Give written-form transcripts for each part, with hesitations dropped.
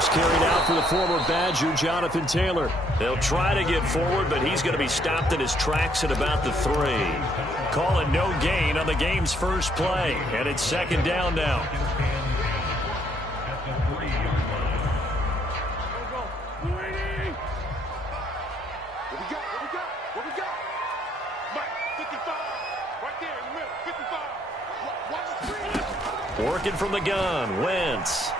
first carry now for the former Badger, Jonathan Taylor. They'll try to get forward, but he's going to be stopped in his tracks at about the 3. Call it no gain on the game's first play, and it's second down now. Working from the gun, Wentz.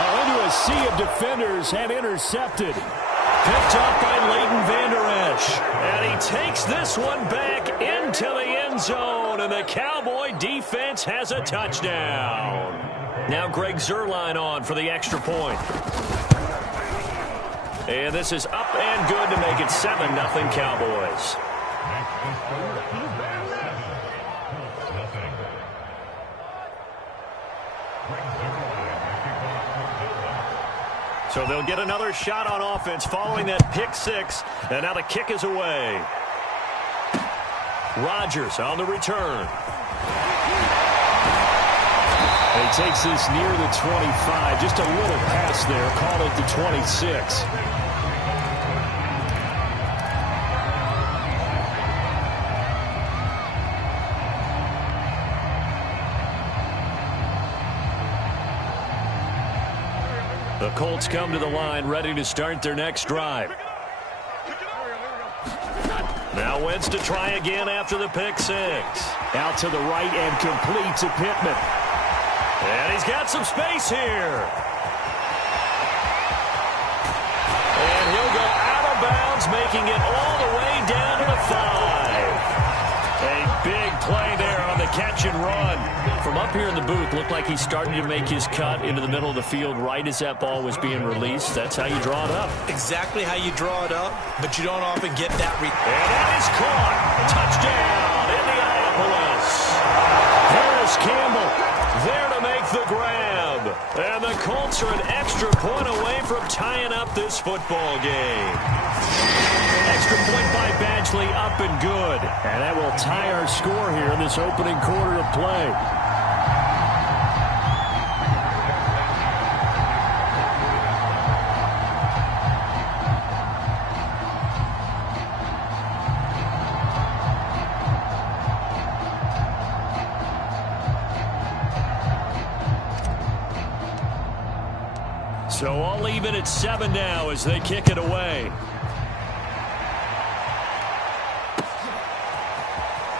Into a sea of defenders and intercepted. Picked up by Leighton Vander Esch. And he takes this one back into the end zone, and the Cowboy defense has a touchdown. Now Greg Zuerlein on for the extra point. And this is up and good to make it 7-0 Cowboys. So they'll get another shot on offense following that pick 6. And now the kick is away. Rodgers on the return. And he takes this near the 25. Just a little pass there. Call it the 26. The Colts come to the line, ready to start their next drive. Now Wentz to try again after the pick 6. Out to the right and complete to Pittman. And he's got some space here. And he'll go out of bounds, making it all the way down to the 5. A big play there on the catch and run. From up here in the booth, looked like he started to make his cut into the middle of the field right as that ball was being released. That's how you draw it up. Exactly how you draw it up, but you don't often get that. And that is caught. Touchdown, Indianapolis. Harris Campbell there to make the grab. And the Colts are an extra point away from tying up this football game. Extra point by Badgley, up and good. And that will tie our score here in this opening quarter of play. So all even at 7 now as they kick it away.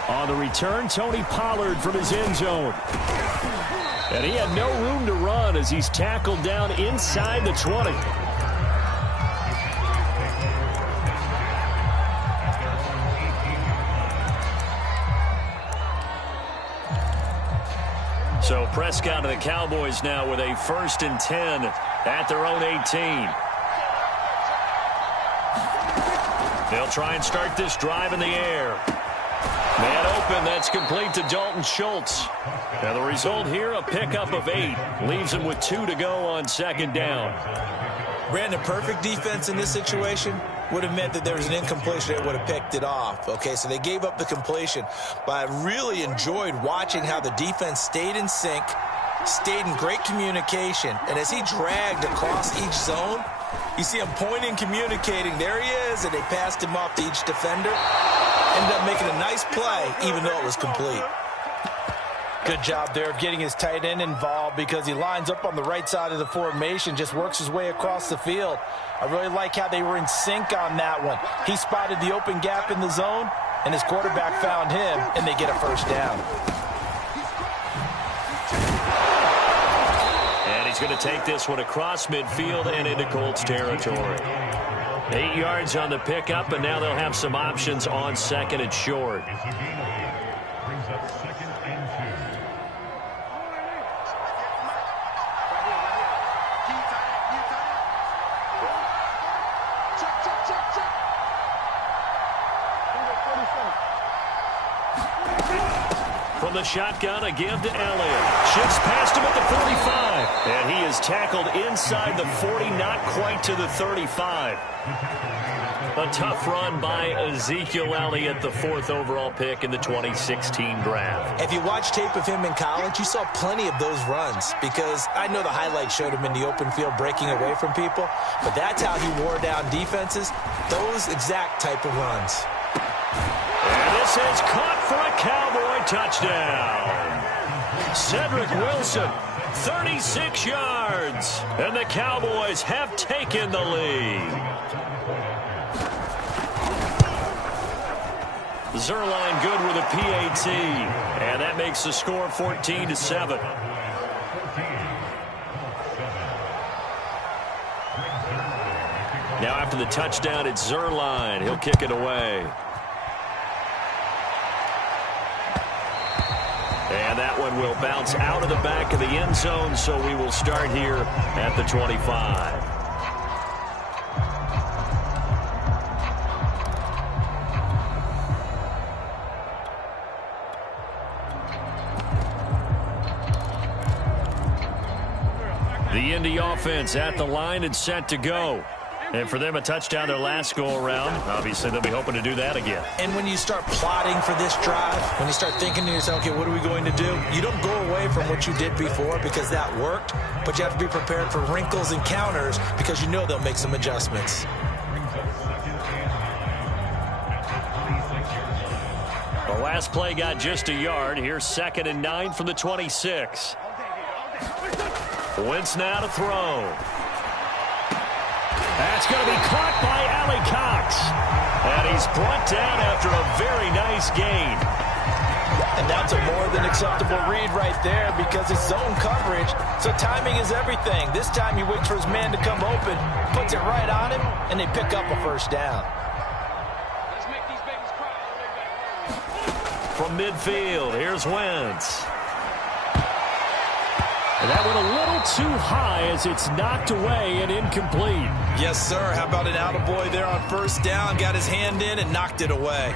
On the return, Tony Pollard from his end zone. And he had no room to run as he's tackled down inside the 20. So Prescott and the Cowboys now with a 1st and 10 at their own 18. They'll try and start this drive in the air. Man open, that's complete to Dalton Schultz. Now the result here, a pickup of 8. Leaves him with 2 to go on 2nd down. Brandon, perfect defense in this situation would have meant that there was an incompletion that would have picked it off. Okay, so they gave up the completion. But I really enjoyed watching how the defense stayed in sync, stayed in great communication. And as he dragged across each zone, you see him pointing, communicating. There he is, and they passed him off to each defender. Ended up making a nice play, even though it was complete. Good job there of getting his tight end involved because he lines up on the right side of the formation, just works his way across the field. I really like how they were in sync on that one. He spotted the open gap in the zone, and his quarterback found him, and they get a 1st down. And he's going to take this one across midfield and into Colts territory. 8 yards on the pickup, and now they'll have some options on 2nd and short. From the shotgun, a give to Elliott. Shifts past him at the 45. And he is tackled inside the 40, not quite to the 35. A tough run by Ezekiel Elliott, the 4th overall pick in the 2016 draft. If you watch tape of him in college, you saw plenty of those runs, because I know the highlights showed him in the open field breaking away from people, but that's how he wore down defenses, those exact type of runs. And this is caught for a Cowboy touchdown. Cedric Wilson, 36 yards, and the Cowboys have taken the lead. Zerline good with a PAT, and that makes the score 14-7. Now after the touchdown, it's Zerline. He'll kick it away. And that one will bounce out of the back of the end zone, so we will start here at the 25. The Indy offense at the line and set to go. And for them, a touchdown their last go-around. Obviously, they'll be hoping to do that again. And when you start plotting for this drive, when you start thinking to yourself, okay, what are we going to do? You don't go away from what you did before because that worked, but you have to be prepared for wrinkles and counters because you know they'll make some adjustments. The last play got just a yard. Here's 2nd and 9 from the 26. Wentz now to throw. That's going to be caught by Allie Cox. And he's brought down after a very nice gain. And that's a more than acceptable read right there because it's zone coverage, so timing is everything. This time he waits for his man to come open, puts it right on him, and they pick up a first down. Let's make these babies cry all the way back. From midfield, here's Wentz. And that went a little too high as it's knocked away and incomplete. Yes, sir. How about an attaboy there on first down? Got his hand in and knocked it away.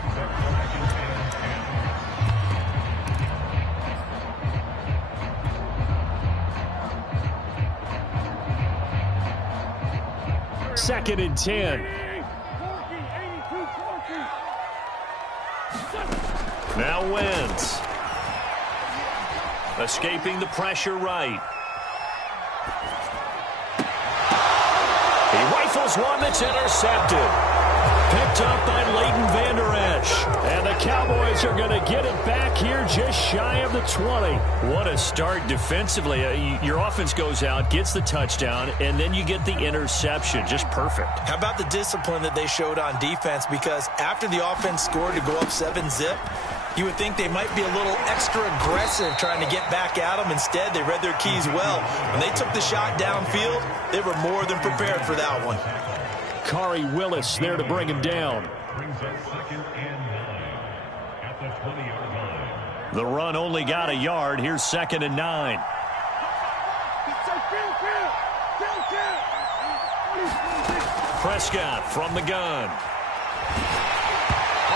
Second and 10. Now Wentz. Escaping the pressure right. He rifles one that's intercepted. Picked up by Leighton Vander Esch. And the Cowboys are going to get it back here just shy of the 20. What a start defensively. Your offense goes out, gets the touchdown, and then you get the interception. Just perfect. How about the discipline that they showed on defense? Because after the offense scored to go up 7-zip, you would think they might be a little extra aggressive trying to get back at them. Instead, they read their keys well. When they took the shot downfield, they were more than prepared for that one. Kari Willis there to bring him down. The run only got a yard. Here's 2nd and 9. Prescott from the gun.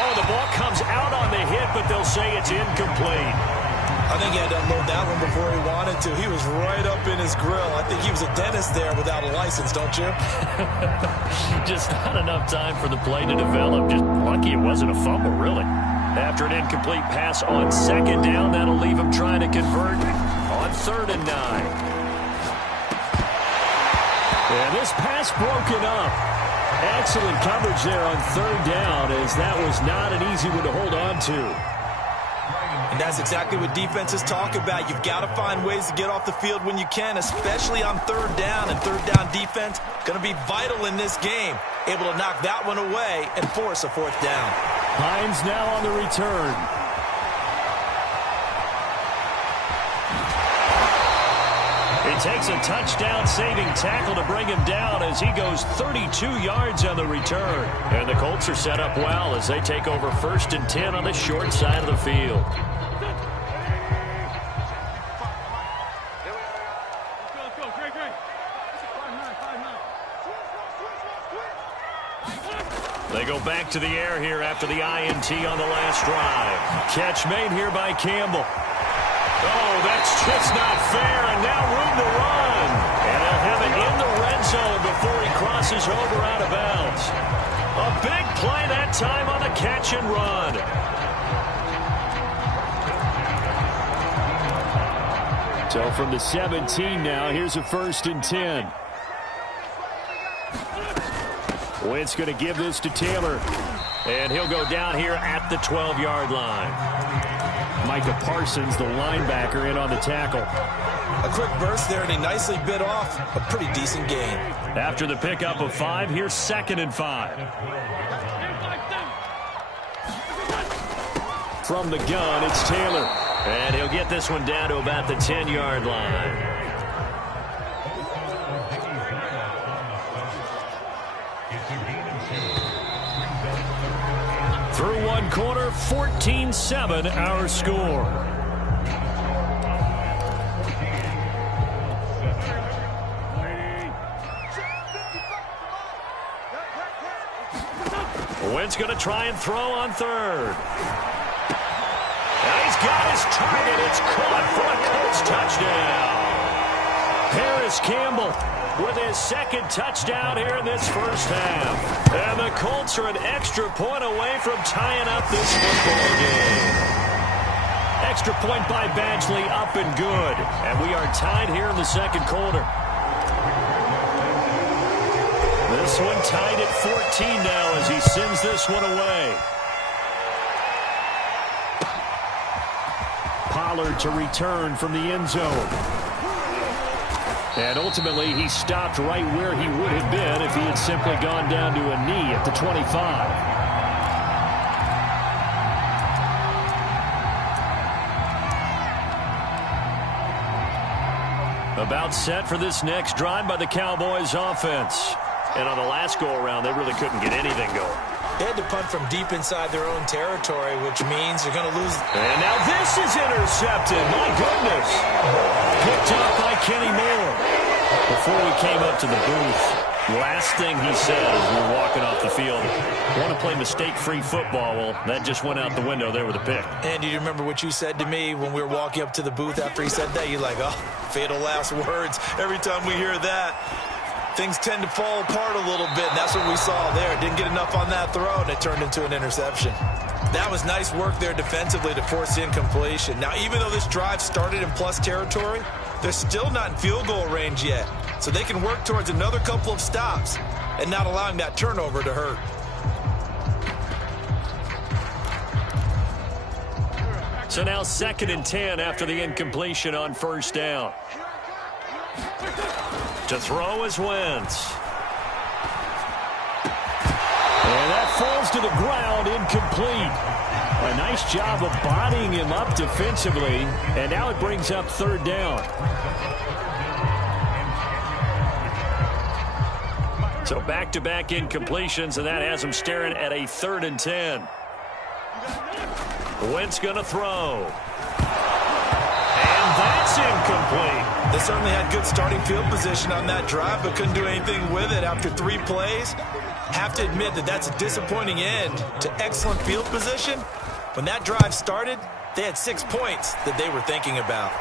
Oh, the ball comes out on the hit, but they'll say it's incomplete. I think he had to unload that one before he wanted to. He was right up in his grill. I think he was a dentist there without a license, don't you? Just not enough time for the play to develop. Just lucky it wasn't a fumble, really. After an incomplete pass on 2nd down, that'll leave him trying to convert on 3rd and 9. And this pass broken up. Excellent coverage there on 3rd down, as that was not an easy one to hold on to. And that's exactly what defenses talk about. You've got to find ways to get off the field when you can, especially on 3rd down. And 3rd down defense going to be vital in this game. Able to knock that one away and force a 4th down. Hines now on the return. It takes a touchdown-saving tackle to bring him down as he goes 32 yards on the return. And the Colts are set up well as they take over 1st and 10 on the short side of the field. They go back to the air here after the INT on the last drive. Catch made here by Campbell. Oh, that's just not fair, and now room to run. And time on the catch and run. So from the 17 now, here's a 1st and 10. Wentz going to give this to Taylor. And he'll go down here at the 12-yard line. Micah Parsons, the linebacker, in on the tackle. A quick burst there, and he nicely bit off a pretty decent gain. After the pickup of 5, here's 2nd and 5. From the gun, it's Taylor. And he'll get this one down to about the 10-yard line. Through one quarter, 14-7 our score. Wentz going to try and throw on 3rd. He's got his target. It's caught for a Colts touchdown. Harris Campbell with his 2nd touchdown here in this first half. And the Colts are an extra point away from tying up this football game. Extra point by Badgley, up and good. And we are tied here in the 2nd quarter. This one tied at 14 now as he sends this one away. Pollard to return from the end zone. And ultimately, he stopped right where he would have been if he had simply gone down to a knee at the 25. About set for this next drive by the Cowboys offense. And on the last go-around, they really couldn't get anything going. They had to punt from deep inside their own territory, which means they're going to lose. And now this is intercepted. My goodness. Picked up by Kenny Moore. Before we came up to the booth, last thing he said as we were walking off the field, want to play mistake-free football. Well, that just went out the window there with a pick. And do you remember what you said to me when we were walking up to the booth after he said that? You're like, oh, fatal last words. Every time we hear that, things tend to fall apart a little bit, and that's what we saw there. Didn't get enough on that throw, and it turned into an interception. That was nice work there defensively to force the incompletion. Now, even though this drive started in plus territory, they're still not in field goal range yet, so they can work towards another couple of stops and not allowing that turnover to hurt. So now 2nd and 10 after the incompletion on 1st down. To throw is Wentz. And that falls to the ground, incomplete. A nice job of bodying him up defensively, and now it brings up 3rd down. So back-to-back incompletions, and that has him staring at a 3rd and 10. Wentz going to throw. And that's incomplete. They certainly had good starting field position on that drive, but couldn't do anything with it after 3 plays. Have to admit that that's a disappointing end to excellent field position. When that drive started, they had 6 points that they were thinking about.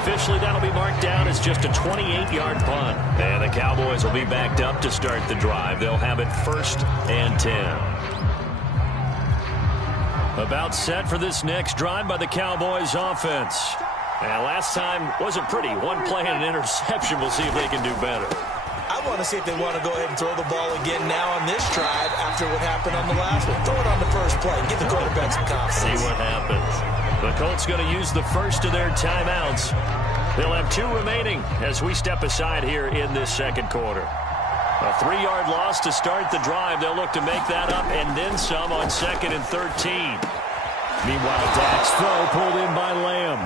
Officially, that'll be marked down as just a 28-yard punt. And the Cowboys will be backed up to start the drive. They'll have it 1st and 10. About set for this next drive by the Cowboys offense. And last time wasn't pretty. One play and an interception. We'll see if they can do better. I want to see if they want to go ahead and throw the ball again now on this drive after what happened on the last one. Throw it on the first play. Give the quarterback some confidence. See what happens. The Colts going to use the first of their timeouts. They'll have 2 remaining as we step aside here in this 2nd quarter. A 3-yard loss to start the drive. They'll look to make that up and then some on 2nd and 13. Meanwhile, Dak's throw pulled in by Lamb.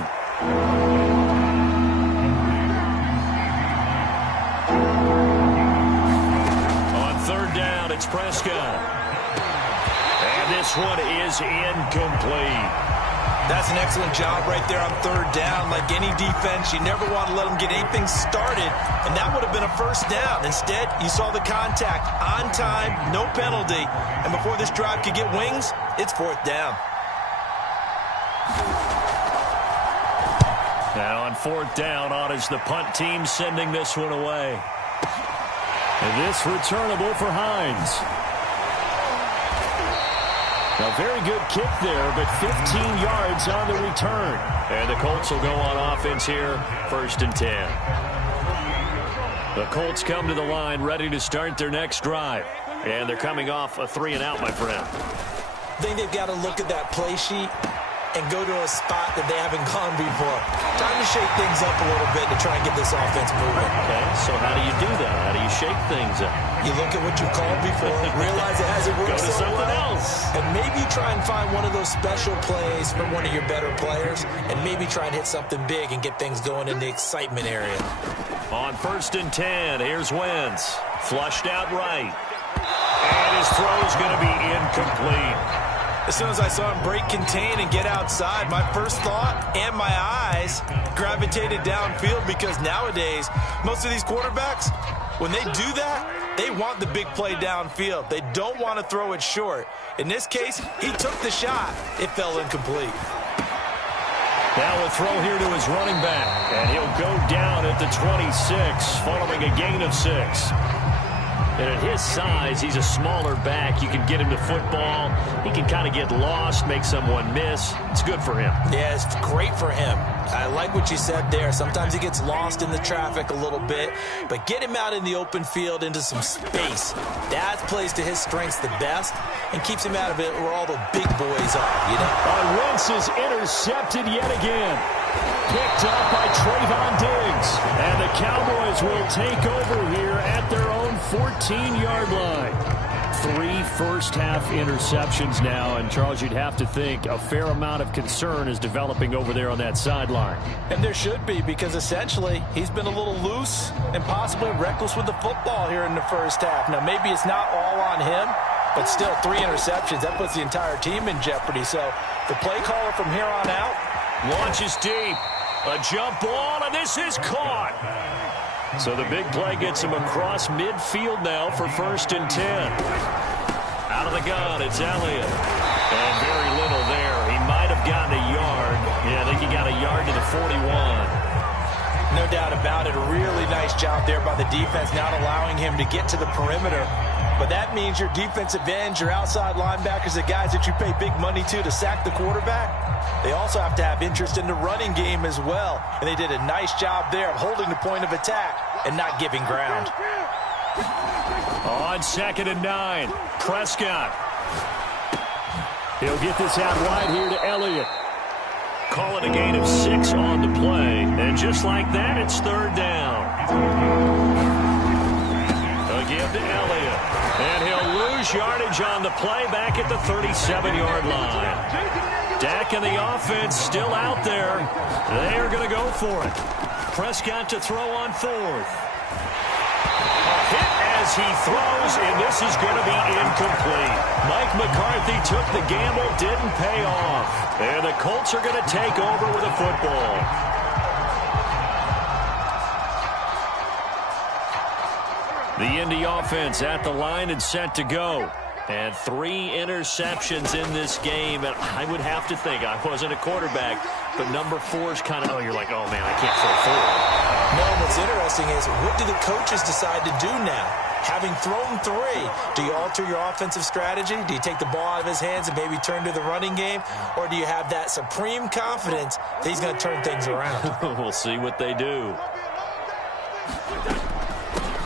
On 3rd down, it's Prescott. And this one is incomplete. That's an excellent job right there on 3rd down. Like any defense, you never want to let them get anything started, and that would have been a 1st down. Instead, you saw the contact on time, no penalty, and before this drive could get wings, it's 4th down. Now on 4th down, on is the punt team sending this one away. And this returnable for Hines. A very good kick there, but 15 yards on the return. And the Colts will go on offense here, 1st and 10. The Colts come to the line ready to start their next drive. And they're coming off a 3-and-out, my friend. I think they've got to look at that play sheet and go to a spot that they haven't gone before. Time to shake things up a little bit to try and get this offense moving. Okay, so how do you do that? How do you shake things up? You look at what you called before, realize it hasn't worked so something well, else. and maybe try and find one of those special plays from one of your better players, and maybe try and hit something big and get things going in the excitement area. On 1st and 10, here's Wentz. Flushed out right. And his throw is going to be incomplete. As soon as I saw him break contain and get outside, my first thought and my eyes gravitated downfield, because nowadays, most of these quarterbacks, when they do that, they want the big play downfield. They don't want to throw it short. In this case, he took the shot. It fell incomplete. Now a throw here to his running back, and he'll go down at the 26, following a gain of 6. And at his size, he's a smaller back. You can get him to football. He can kind of get lost, make someone miss. It's good for him. Yeah, it's great for him. I like what you said there. Sometimes he gets lost in the traffic a little bit, but get him out in the open field into some space. That plays to his strengths the best and keeps him out of it where all the big boys are, you know? Wentz is intercepted yet again. Picked up by Trayvon Diggs. And the Cowboys will take over here at their own 14-yard line. 3 first-half interceptions now, and Charles, you'd have to think a fair amount of concern is developing over there on that sideline. And there should be, because essentially he's been a little loose and possibly reckless with the football here in the first half. Now, maybe it's not all on him, but still 3 interceptions. That puts the entire team in jeopardy. So the play caller from here on out launches deep. A jump ball, and this is caught. So the big play gets him across midfield now for 1st and 10. Out of the gun, it's Elliott. And very little there. He might have gotten a yard. Yeah, I think he got a yard to the 41. No doubt about it. A really nice job there by the defense, not allowing him to get to the perimeter. But that means your defensive ends, your outside linebackers, the guys that you pay big money to sack the quarterback, they also have to have interest in the running game as well. And they did a nice job there of holding the point of attack and not giving ground. On 2nd and 9, Prescott. He'll get this out wide here to Elliott. Call it a gain of 6 on the play. And just like that, it's 3rd down. A give to Elliott. And he'll lose yardage on the play back at the 37-yard line. Dak and the offense still out there. They are going to go for it. Prescott to throw on 4th. A hit as he throws, and this is going to be incomplete. Mike McCarthy took the gamble, didn't pay off. And the Colts are going to take over with a football. The Indy offense at the line and set to go. And 3 interceptions in this game. And I would have to think, I wasn't a quarterback, but number 4 is kind of, you're like, oh, man, I can't throw 4. No, what's interesting is, what do the coaches decide to do now? Having thrown 3, do you alter your offensive strategy? Do you take the ball out of his hands and maybe turn to the running game? Or do you have that supreme confidence that he's going to turn things around? We'll see what they do.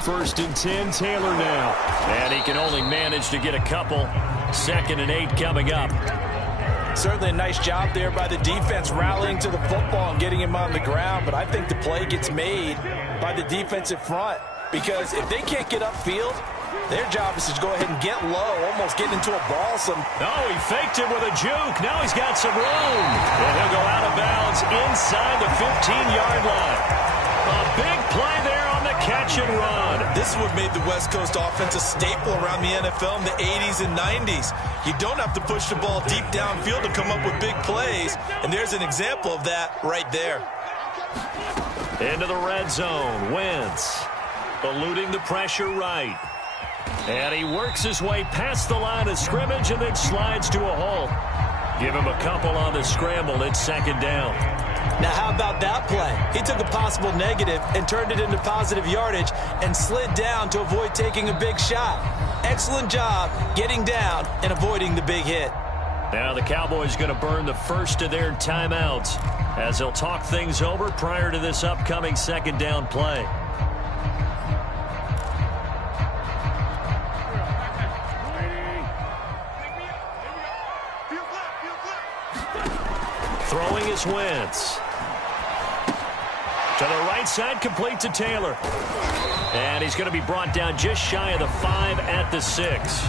1st and 10, Taylor now. And he can only manage to get a couple. 2nd and 8 coming up. Certainly a nice job there by the defense rallying to the football and getting him on the ground. But I think the play gets made by the defensive front. Because if they can't get upfield, their job is to go ahead and get low, almost get into a ball. Oh, he faked it with a juke. Now he's got some room. And he'll go out of bounds inside the 15-yard line. A big play there on the catch and run. This is what made the West Coast offense a staple around the NFL in the 80s and 90s. You don't have to push the ball deep downfield to come up with big plays. And there's an example of that right there. Into the red zone. Wentz eluding the pressure right. And he works his way past the line of scrimmage and then slides to a halt. Give him a couple on the scramble. It's 2nd down. Now, how How about that play? He took a possible negative and turned it into positive yardage and slid down to avoid taking a big shot. Excellent job getting down and avoiding the big hit. Now the Cowboys going to burn the first of their timeouts as they'll talk things over prior to this upcoming second down play. Throwing is Wentz. To the right side, complete to Taylor. And he's going to be brought down just shy of the 5 at the 6.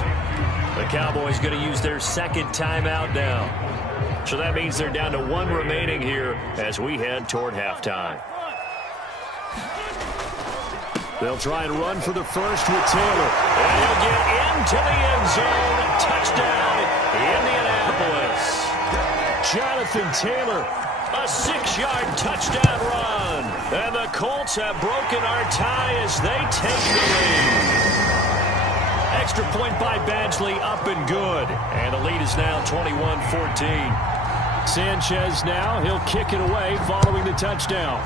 The Cowboys going to use their second timeout now. So that means they're down to 1 remaining here as we head toward halftime. They'll try and run for the first with Taylor. And he'll get into the end zone. Touchdown, Indianapolis. Jonathan Taylor, a 6-yard touchdown run. And the Colts have broken our tie as they take the lead. Extra point by Badgley, up and good. And the lead is now 21-14. Sanchez now, he'll kick it away following the touchdown.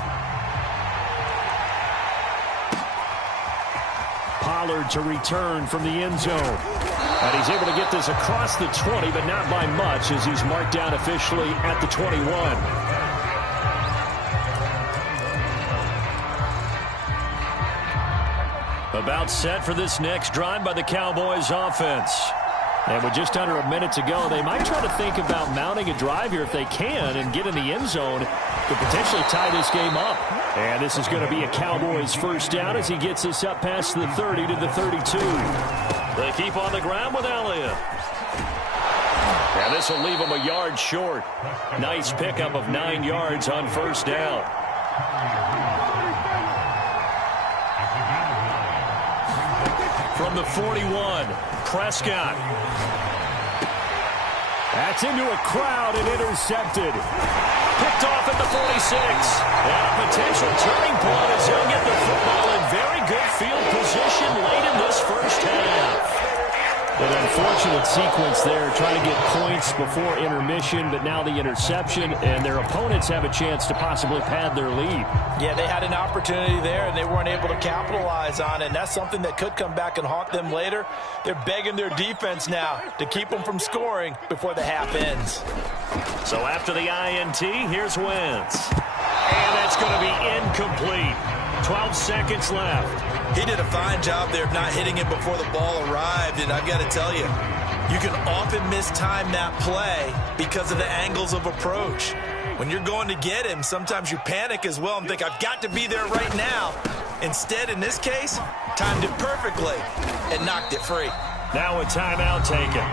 Pollard to return from the end zone. And he's able to get this across the 20, but not by much as he's marked down officially at the 21. About set for this next drive by the Cowboys offense. And with just under a minute to go, they might try to think about mounting a drive here if they can and get in the end zone to potentially tie this game up. And this is going to be a Cowboys first down as he gets this up past the 30 to the 32. They keep on the ground with Elliott. And this will leave them a yard short. Nice pickup of 9 yards on first down. From the 41, Prescott. That's into a crowd and intercepted. Picked off at the 46. And a potential turning point as he'll get the football in very good field position late in this first half. An unfortunate sequence there, trying to get points before intermission, but now the interception, and their opponents have a chance to possibly pad their lead. Yeah, they had an opportunity there, and they weren't able to capitalize on it, and that's something that could come back and haunt them later. They're begging their defense now to keep them from scoring before the half ends. So after the INT, here's Wentz. And that's going to be incomplete. 12 seconds left. He did a fine job there of not hitting it before the ball arrived, and I've got to tell you, you can often mistime that play because of the angles of approach. When you're going to get him, sometimes you panic as well and think, I've got to be there right now. Instead, in this case, timed it perfectly and knocked it free. Now a timeout taken.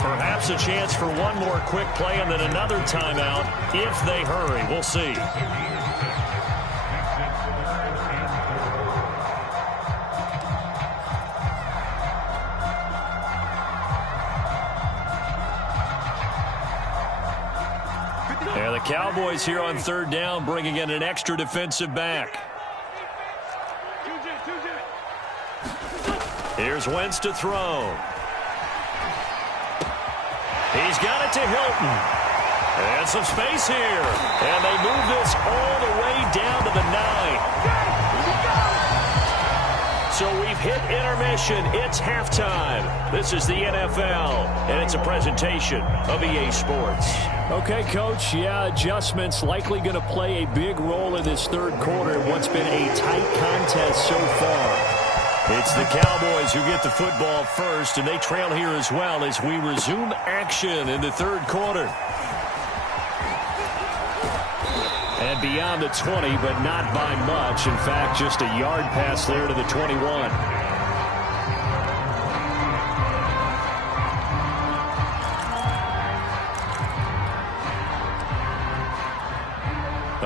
Perhaps a chance for one more quick play and then another timeout if they hurry. We'll see. And the Cowboys here on third down bringing in an extra defensive back. Here's Wentz to throw. He's got it to Hilton. And some space here. And they move this all the way down to the 9. So we've hit intermission. It's halftime. This is the NFL, and it's a presentation of EA Sports. Okay, Coach, yeah, adjustments likely going to play a big role in this third quarter in what's been a tight contest so far. It's the Cowboys who get the football first, and they trail here as well as we resume action in the third quarter. And beyond the 20, but not by much. In fact, just a yard pass there to the 21.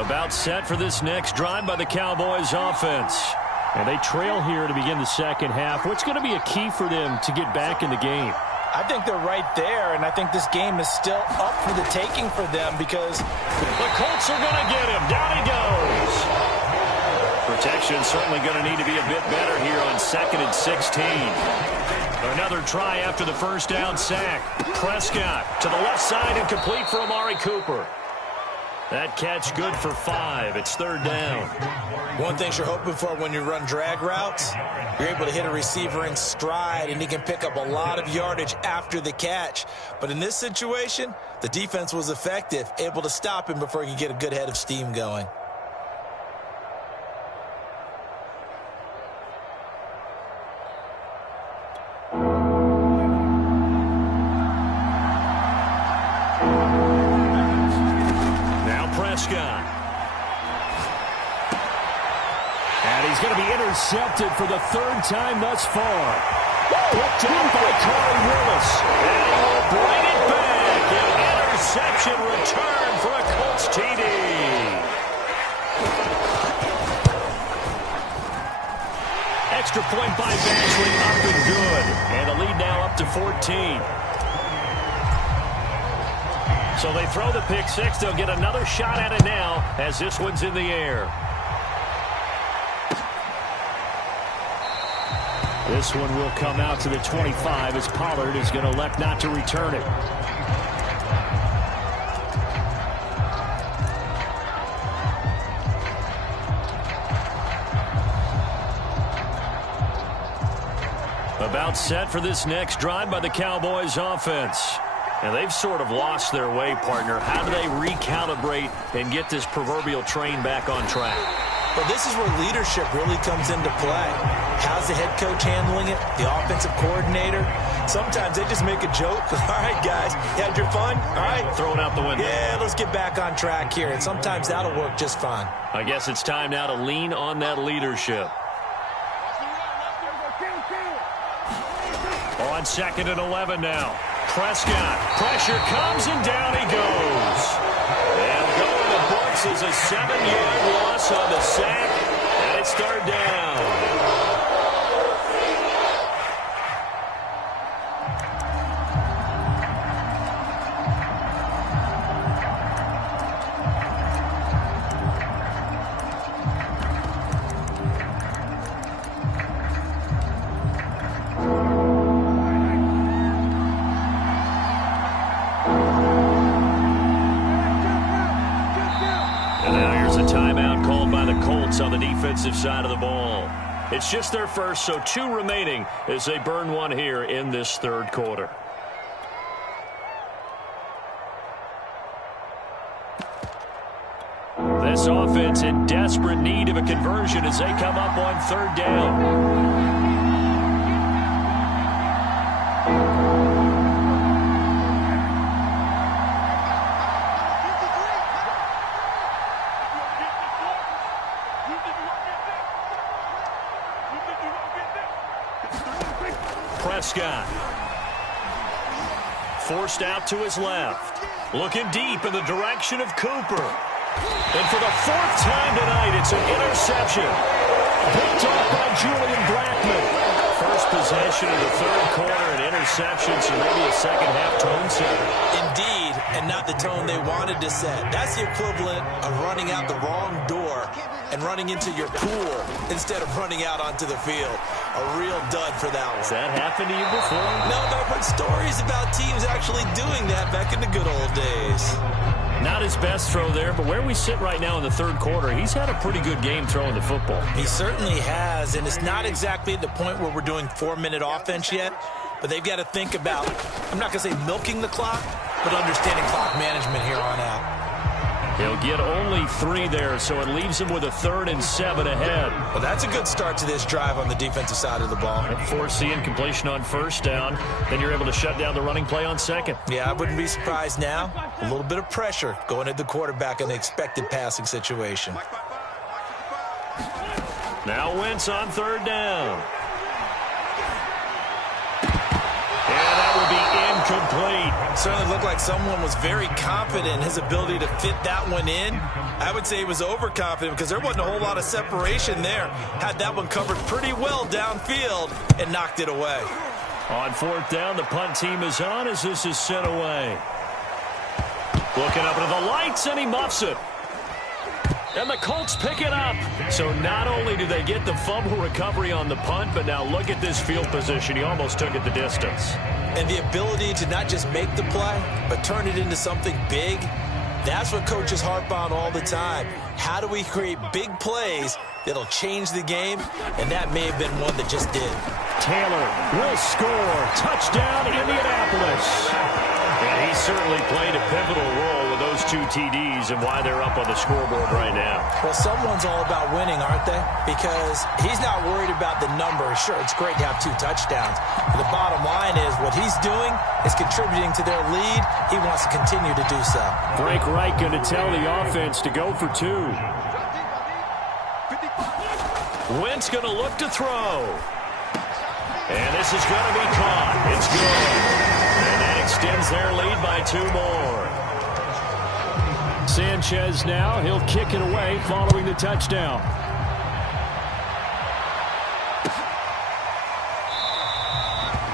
About set for this next drive by the Cowboys offense. And they trail here to begin the second half. What's going to be a key for them to get back in the game? I think they're right there, and I think this game is still up for the taking for them because the Colts are going to get him. Down he goes. Protection certainly going to need to be a bit better here on 2nd and 16. Another try after the first down sack. Prescott to the left side and complete for Amari Cooper. That catch good for 5. It's third down. One thing you're hoping for when you run drag routes, you're able to hit a receiver in stride, and he can pick up a lot of yardage after the catch. But in this situation, the defense was effective, able to stop him before he could get a good head of steam going. And he's going to be intercepted for the third time thus far. Picked up by Corey Willis. And he will bring it back. An interception return for a Colts TD. Extra point by Bashley, up and good. And the lead now up to 14. So they throw the pick six. They'll get another shot at it now as this one's in the air. This one will come out to the 25 as Pollard is going to elect not to return it. About set for this next drive by the Cowboys offense. And they've sort of lost their way, partner. How do they recalibrate and get this proverbial train back on track? Well, this is where leadership really comes into play. How's the head coach handling it? The offensive coordinator? Sometimes they just make a joke. All right, guys, you had your fun? All right. Throw it out the window. Yeah, let's get back on track here. And sometimes that'll work just fine. I guess it's time now to lean on that leadership. On 2nd and 11 now. Prescott. Pressure comes and down he goes. And going the books is a 7-yard loss on the sack. And it's third down. On the defensive side of the ball. It's just their first, so 2 remaining as they burn one here in this third quarter. This offense in desperate need of a conversion as they come up on third down. Prescott. Forced out to his left. Looking deep in the direction of Cooper. And for the 4th time tonight, it's an interception. Picked off by Julian Blackman. First possession of the third quarter, an interception, so maybe a second-half tone setter. Indeed, and not the tone they wanted to set. That's the equivalent of running out the wrong door and running into your pool instead of running out onto the field. A real dud for that one. Has that happened to you before? No, but I've heard stories about teams actually doing that back in the good old days. Not his best throw there, but where we sit right now in the third quarter, he's had a pretty good game throwing the football. He certainly has, and it's not exactly at the point where we're doing 4-minute offense yet, but they've got to think about, I'm not going to say milking the clock, but understanding clock management here on out. He'll get only 3 there, so it leaves him with a 3rd and 7 ahead. Well, that's a good start to this drive on the defensive side of the ball. Force the incompletion on first down. Then you're able to shut down the running play on second. Yeah, I wouldn't be surprised now. A little bit of pressure going at the quarterback in the expected passing situation. Now Wentz on third down. And that would be incomplete. Certainly looked like someone was very confident in his ability to fit that one in. I would say he was overconfident because there wasn't a whole lot of separation there. Had that one covered pretty well downfield and knocked it away. On 4th down, the punt team is on as this is sent away. Looking up into the lights, and he muffs it. And the Colts pick it up. So not only do they get the fumble recovery on the punt, but now look at this field position. He almost took it the distance. And the ability to not just make the play, but turn it into something big. That's what coaches harp on all the time. How do we create big plays that'll change the game? And that may have been one that just did. Taylor will score. Touchdown, Indianapolis. And he certainly played a pivotal role with those 2 TDs and why they're up on the scoreboard right now. Well, someone's all about winning, aren't they? Because he's not worried about the number. Sure, it's great to have 2 touchdowns. But the bottom line is what he's doing is contributing to their lead. He wants to continue to do so. Frank Reich going to tell the offense to go for 2. Wentz going to look to throw. And this is going to be caught. It's good. And that extends their lead by 2 more. Sanchez now. He'll kick it away following the touchdown.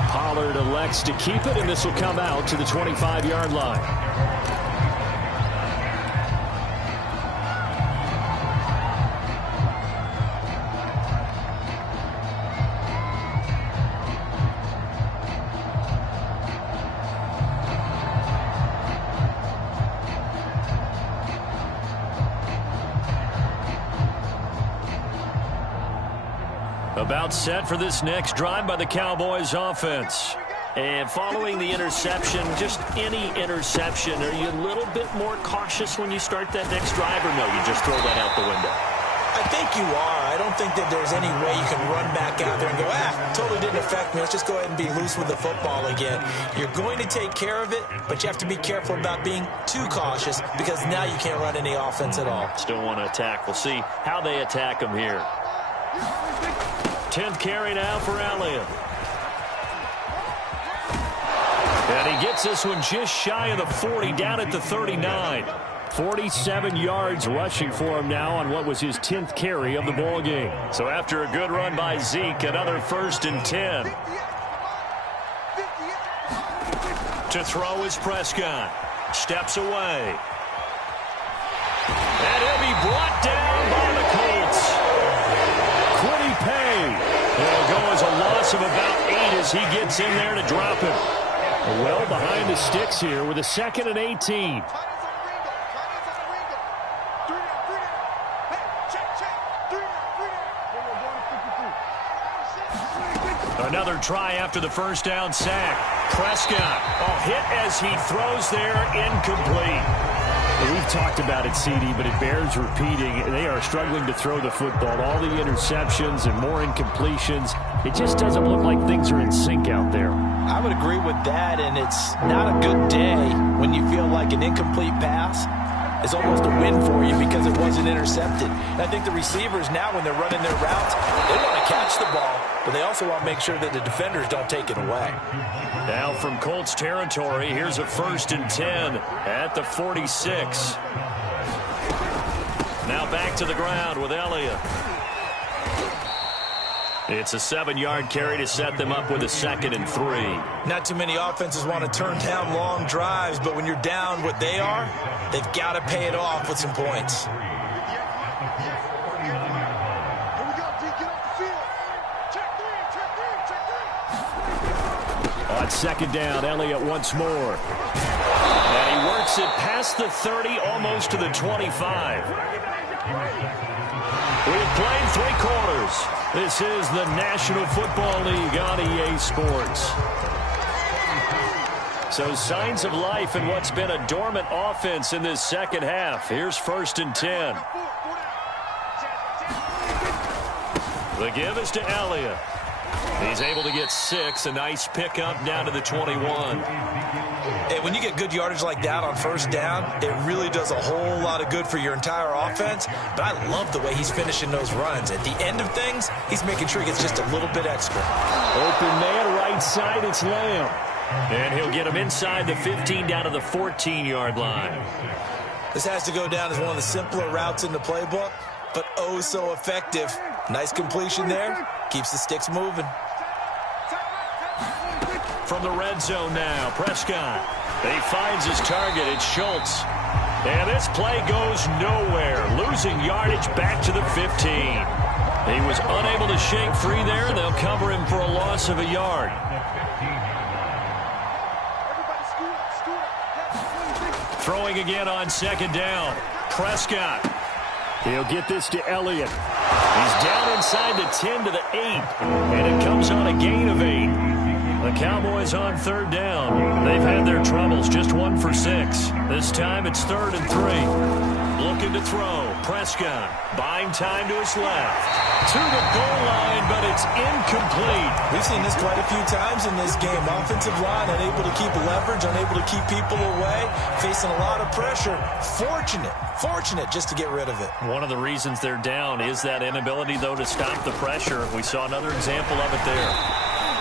Pollard elects to keep it, and this will come out to the 25-yard line. About set for this next drive by the Cowboys offense. And following the interception, just any interception, are you a little bit more cautious when you start that next drive, or no, you just throw that out the window? I think you are. I don't think that there's any way you can run back out there and go, totally didn't affect me. Let's just go ahead and be loose with the football again. You're going to take care of it, but you have to be careful about being too cautious because now you can't run any offense at all. Still want to attack. We'll see how they attack them here. 10th carry now for Elliott. And he gets this one just shy of the 40, down at the 39. 47 yards rushing for him now on what was his 10th carry of the ball game. So after a good run by Zeke, another 1st and 10. To throw is Prescott. Steps away. And he'll be brought down by the Colts. Quiddy Pay. It'll go as a loss of about 8 as he gets in there to drop him. Well behind the sticks here with a 2nd and 18. Another try after the first down sack. Prescott, hit as he throws there, incomplete. We've talked about it, CD, but it bears repeating. They are struggling to throw the football. All the interceptions and more incompletions. It just doesn't look like things are in sync out there. I would agree with that, and it's not a good day when you feel like an incomplete pass is almost a win for you because it wasn't intercepted. And I think the receivers now, when they're running their routes, they want to catch the ball, but they also want to make sure that the defenders don't take it away. Now from Colts territory, here's a 1st and 10 at the 46. Now back to the ground with Elliott. It's a 7-yard carry to set them up with a 2nd and 3. Not too many offenses want to turn down long drives, but when you're down what they are, they've got to pay it off with some points. On 2nd down, Elliott once more. And he works it past the 30, almost to the 25. We've played 3 quarters. This is the National Football League on EA Sports. So signs of life in what's been a dormant offense in this second half. Here's 1st and 10. The give is to Elliott. He's able to get 6. A nice pickup down to the 21. Hey, when you get good yardage like that on 1st down, it really does a whole lot of good for your entire offense. But I love the way he's finishing those runs. At the end of things, he's making sure he gets just a little bit extra. Open man, right side, it's Lamb. And he'll get him inside the 15 down to the 14-yard line. This has to go down as one of the simpler routes in the playbook, but oh so effective. Nice completion there. Keeps the sticks moving. From the red zone now, Prescott. He finds his target. It's Schultz. And this play goes nowhere. Losing yardage back to the 15. He was unable to shake free there, and they'll cover him for a loss of a yard. Throwing again on second down. Prescott. He'll get this to Elliott. He's down inside the 10 to the 8. And it comes on a gain of 8. The Cowboys on third down. They've had their troubles. Just 1 for 6. This time it's 3rd and 3. Looking to throw. Prescott buying time to his left. To the goal line, but it's incomplete. We've seen this quite a few times in this game. Offensive line unable to keep leverage, unable to keep people away, facing a lot of pressure. Fortunate just to get rid of it. One of the reasons they're down is that inability, though, to stop the pressure. We saw another example of it there.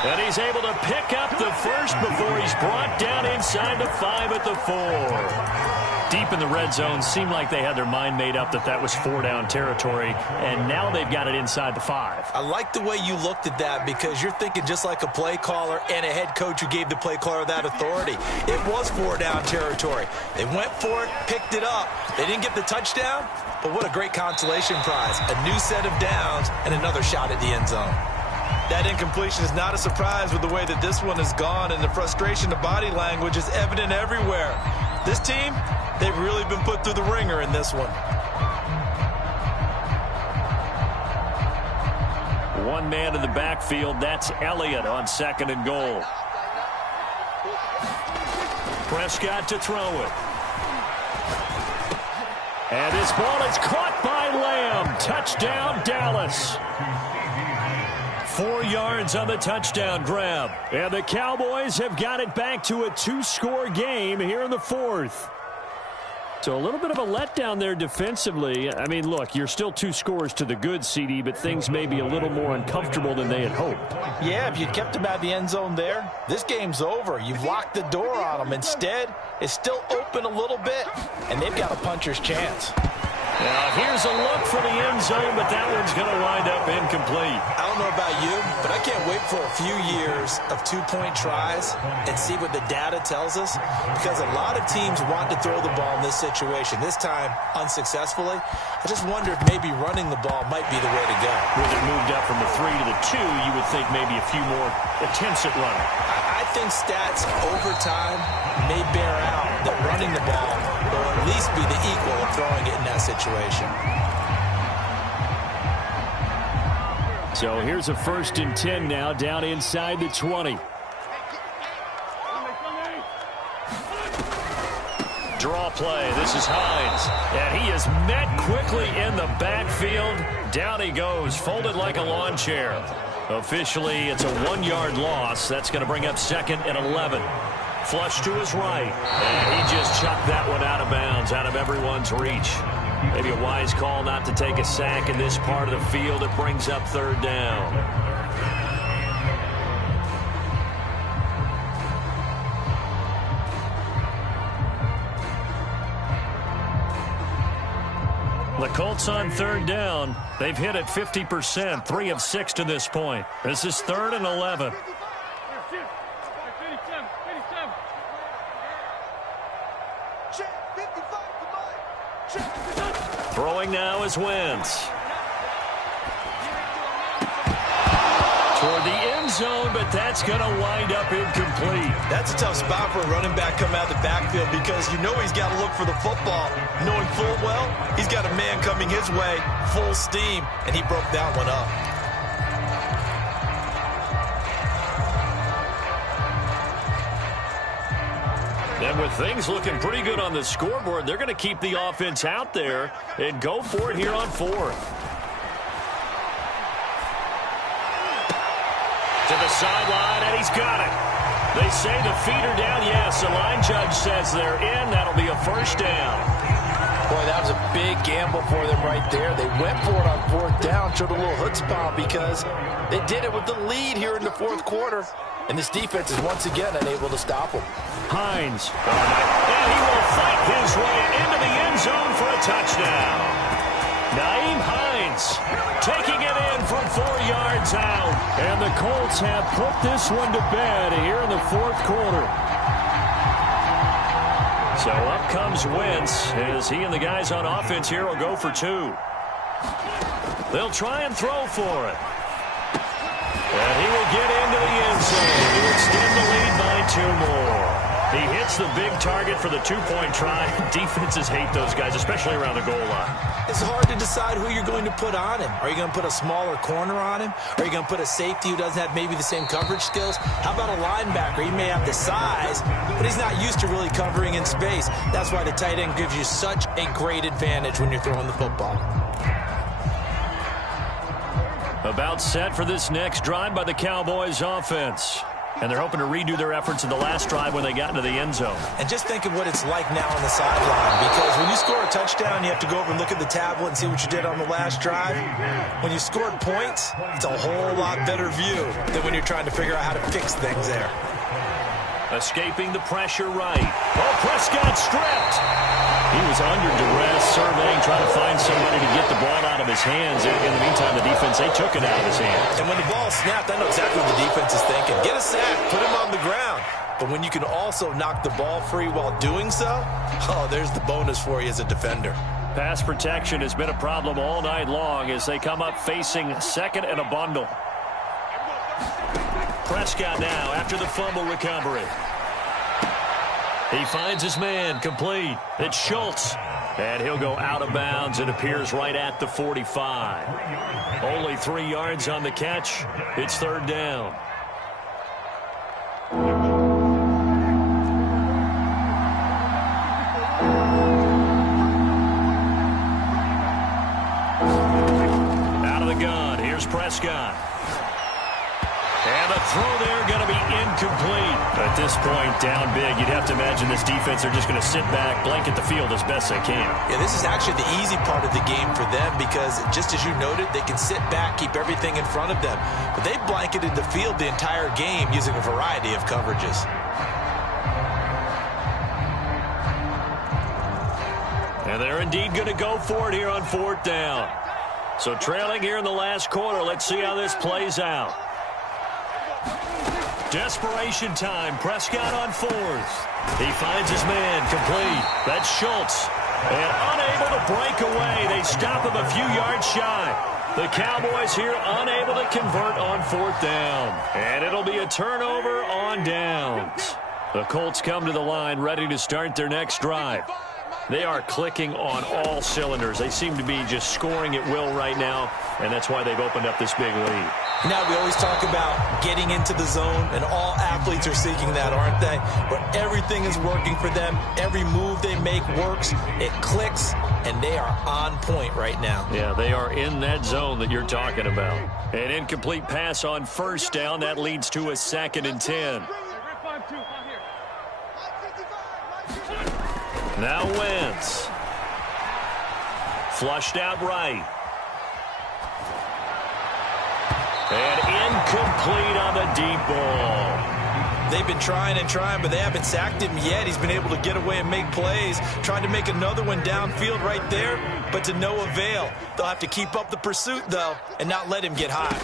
And he's able to pick up the first before he's brought down inside the 5 at the 4. Deep in the red zone, seemed like they had their mind made up that was 4-down territory, and now they've got it inside the 5. I like the way you looked at that because you're thinking just like a play caller and a head coach who gave the play caller that authority. It was 4-down territory. They went for it, picked it up. They didn't get the touchdown, but what a great consolation prize. A new set of downs and another shot at the end zone. That incompletion is not a surprise with the way that this one has gone, and the frustration, the body language is evident everywhere. This team, they've really been put through the ringer in this one. One man in the backfield, that's Elliott on 2nd and goal. Prescott to throw it. And this ball is caught by Lamb. Touchdown, Dallas. 4 yards on the touchdown grab. And the Cowboys have got it back to a 2-score game here in the 4th. So a little bit of a letdown there defensively. I mean, look, you're still 2 scores to the good, CD, but things may be a little more uncomfortable than they had hoped. Yeah, if you'd kept them out of the end zone there, this game's over. You've locked the door on them. Instead, it's still open a little bit, and they've got a puncher's chance. Now, here's a look for the end zone, but that one's going to wind up incomplete. I don't know about you, but I can't wait for a few years of 2-point tries and see what the data tells us, because a lot of teams want to throw the ball in this situation. This time, unsuccessfully. I just wonder if maybe running the ball might be the way to go. With it moved up from the 3 to the 2, you would think maybe a few more attempts at running. I think stats over time may bear out that running the ball will at least be the equal of throwing it in that situation. So here's a 1st and 10 now, down inside the 20. Draw play. This is Hines. And he is met quickly in the backfield. Down he goes, folded like a lawn chair. Officially, it's a 1-yard loss. That's going to bring up 2nd and 11. Flush to his right. And he just chucked that one out of bounds, out of everyone's reach. Maybe a wise call not to take a sack in this part of the field. It brings up 3rd down. The Colts on 3rd down. They've hit it 50%, 3 of 6 to this point. This is 3rd and 11. Throwing now is Wentz. Toward the end zone, but that's going to wind up incomplete. That's a tough spot for a running back coming out of the backfield because you know he's got to look for the football, knowing full well he's got a man coming his way, full steam, and he broke that one up. And with things looking pretty good on the scoreboard, they're going to keep the offense out there and go for it here on 4th. To the sideline, and he's got it. They say the feet are down. Yes, the line judge says they're in. That'll be a 1st down. Boy, that was a big gamble for them right there. They went for it on 4th down, showed a little chutzpah because they did it with the lead here in the 4th quarter. And this defense is once again unable to stop them. Hines. And he will fight his way into the end zone for a touchdown. Nyheim Hines taking it in from 4 yards out. And the Colts have put this one to bed here in the 4th quarter. So up comes Wentz as he and the guys on offense here will go for 2. They'll try and throw for it. And he will get into the end zone to extend the lead by 2 more. He hits the big target for the two-point try. Defenses hate those guys, especially around the goal line. It's hard to decide who you're going to put on him. Are you going to put a smaller corner on him? Are you going to put a safety who doesn't have maybe the same coverage skills? How about a linebacker? He may have the size, but he's not used to really covering in space. That's why the tight end gives you such a great advantage when you're throwing the football. About set for this next drive by the Cowboys offense. And they're hoping to redo their efforts in the last drive when they got into the end zone. And just think of what it's like now on the sideline, because when you score a touchdown, you have to go over and look at the tablet and see what you did on the last drive. When you scored points, it's a whole lot better view than when you're trying to figure out how to fix things there. Escaping the pressure right. Oh, Prescott stripped. He was under duress, surveying, trying to find somebody to get the ball out of his hands. In the meantime, the defense, they took it out of his hands. And when the ball snapped, I know exactly what the defense is thinking. Get a sack, put him on the ground. But when you can also knock the ball free while doing so, oh, there's the bonus for you as a defender. Pass protection has been a problem all night long as they come up facing second and a bundle. Prescott now after the fumble recovery. He finds his man, complete. It's Schultz. And he'll go out of bounds. It appears right at the 45. Only 3 yards on the catch. It's third down. Out of the gun. Here's Prescott. And the throw there going to be incomplete. At this point, down big, you'd have to imagine this defense, they're just going to sit back, blanket the field as best they can. Yeah, this is actually the easy part of the game for them because, just as you noted, they can sit back, keep everything in front of them. But they blanketed the field the entire game using a variety of coverages. And they're indeed going to go for it here on fourth down. So trailing here in the last quarter, let's see how this plays out. Desperation time. Prescott on fourth. He finds his man, complete. That's Schultz. And unable to break away. They stop him a few yards shy. The Cowboys here unable to convert on fourth down. And it'll be a turnover on downs. The Colts come to the line ready to start their next drive. They are clicking on all cylinders. They seem to be just scoring at will right now, and that's why they've opened up this big lead. Now, we always talk about getting into the zone, and all athletes are seeking that, aren't they? Where everything is working for them. Every move they make works. It clicks, and they are on point right now. Yeah, they are in that zone that you're talking about. An incomplete pass on first down. That leads to a 2nd and 10. Now Wentz. Flushed out right. And incomplete on the deep ball. They've been trying and trying, but they haven't sacked him yet. He's been able to get away and make plays. Tried to make another one downfield right there, but to no avail. They'll have to keep up the pursuit, though, and not let him get high.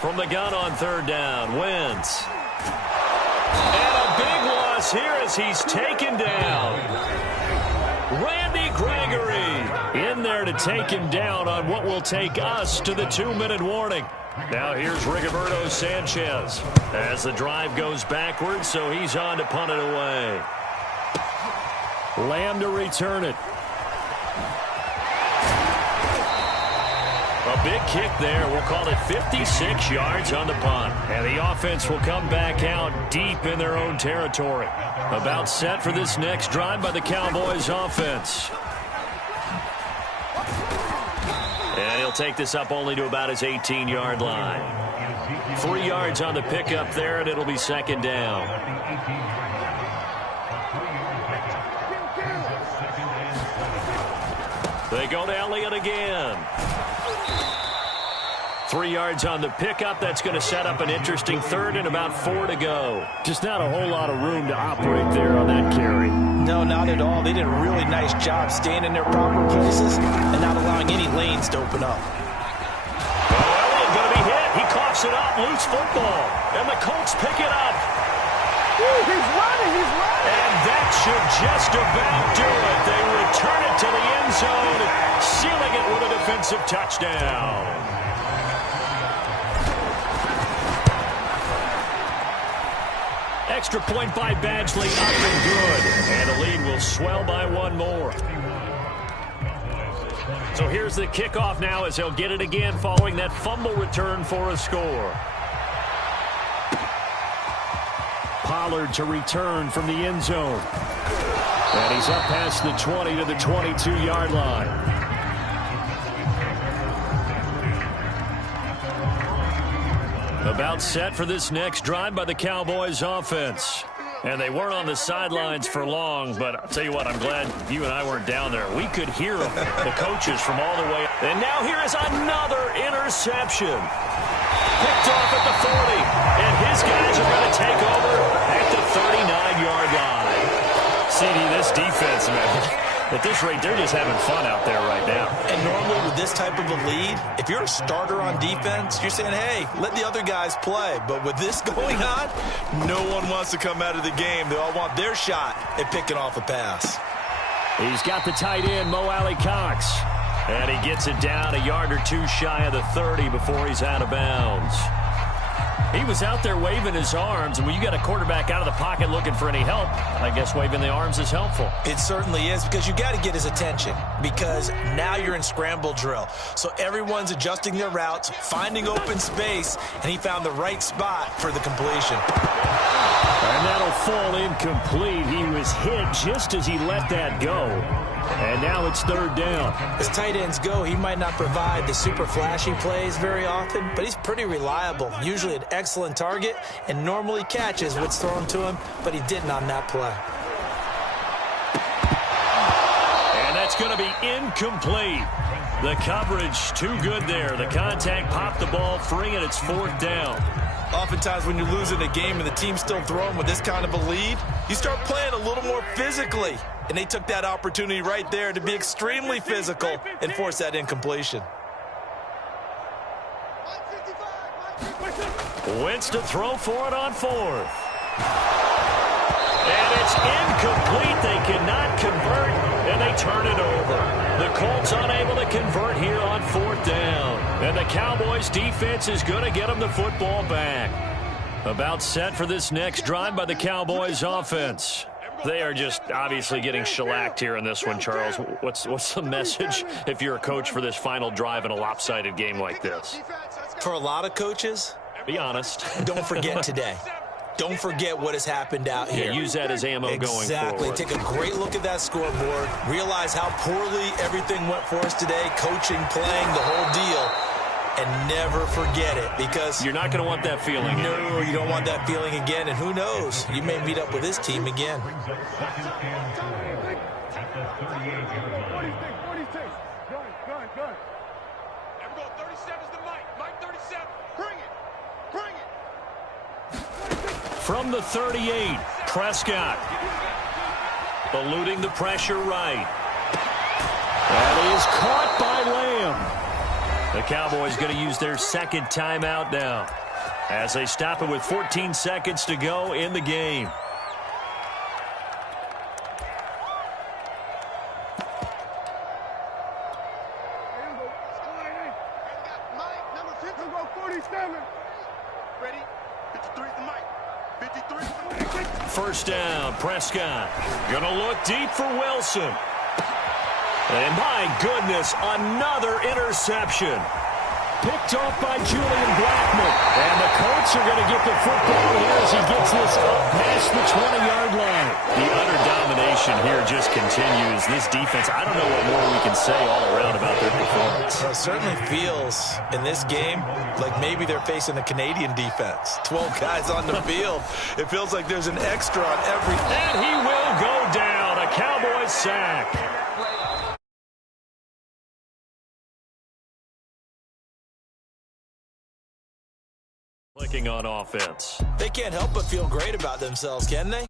From the gun on third down, Wentz. And a big loss here as he's taken down. Randy Gregory in there to take him down on what will take us to the 2-minute warning. Now here's Rigoberto Sanchez as the drive goes backwards, so he's on to punt it away. Lamb to return it. A big kick there. We'll call it 56 yards on the punt. And the offense will come back out deep in their own territory. About set for this next drive by the Cowboys offense. And he'll take this up only to about his 18-yard line. 3 yards on the pickup there, and it'll be 2nd down. They go to Elliott again. 3 yards on the pickup. That's going to set up an interesting third and about 4 to go. Just not a whole lot of room to operate there on that carry. No, not at all. They did a really nice job staying in their proper places and not allowing any lanes to open up. Oh, Elliott going to be hit. He coughs it up. Loose football. And the Colts pick it up. Ooh, he's running. He's running. And that should just about do it. They return it to the end zone, sealing it with a defensive touchdown. Extra point by Badgley, up and good. And the lead will swell by one more. So here's the kickoff now as he'll get it again following that fumble return for a score. Pollard to return from the end zone. And he's up past the 20 to the 22-yard line. About set for this next drive by the Cowboys offense. And they weren't on the sidelines for long, but I'll tell you what, I'm glad you and I weren't down there. We could hear them, the coaches from all the way. And now here is another interception. Picked off at the 40, and his guys are going to take over at the 39-yard line. CD, this defense, man, at this rate, they're just having fun out there right now. And normally with this type of a lead, if you're a starter on defense, you're saying, hey, let the other guys play. But with this going on, no one wants to come out of the game. They all want their shot at picking off a pass. He's got the tight end, Mo Alley Cox. And he gets it down a yard or two shy of the 30 before he's out of bounds. He was out there waving his arms, and when you got a quarterback out of the pocket looking for any help, I guess waving the arms is helpful. It certainly is, because you got to get his attention, because now you're in scramble drill. So everyone's adjusting their routes, finding open space, and he found the right spot for the completion. And that'll fall incomplete. He was hit just as he let that go. And now it's third down. As tight ends go, he might not provide the super flashy plays very often, but he's pretty reliable, usually an excellent target, and normally catches what's thrown to him, but he didn't on that play. And that's going to be incomplete. The coverage too good there. The contact popped the ball free, and it's fourth down. Oftentimes when you're losing a game and the team's still throwing with this kind of a lead, you start playing a little more physically. And they took that opportunity right there to be extremely physical and force that incompletion. Wentz to throw for it on fourth. And it's incomplete. They cannot convert, and they turn it over. The Colts unable to convert here on fourth down. And the Cowboys defense is going to get them the football back. About set for this next drive by the Cowboys offense. They are just obviously getting shellacked here in this one, Charles. What's the message if you're a coach for this final drive in a lopsided game like this? For a lot of coaches, be honest. Don't forget today. Don't forget what has happened out here. Yeah, use that as ammo going forward. Exactly. Take a great look at that scoreboard. Realize how poorly everything went for us today. Coaching, playing, the whole deal. And never forget it, because you're not going to want that feeling. No, you don't want that feeling again. And who knows? You may meet up with this team again. From the 38, Prescott. Eluding the pressure right. That is caught by Lamb. The Cowboys going to use their second timeout now as they stop it with 14 seconds to go in the game. First down, Prescott. Gonna look deep for Wilson. And my goodness, another interception. Picked off by Julian Blackmon. And the Colts are going to get the football here as he gets this up past the 20-yard line. The utter domination here just continues. This defense, I don't know what more we can say all around about their performance. Well, it certainly feels in this game like maybe they're facing a Canadian defense. 12 guys on the field. It feels like there's an extra on every. And he will go down. A Cowboys sack. Clicking on offense. They can't help but feel great about themselves, can they?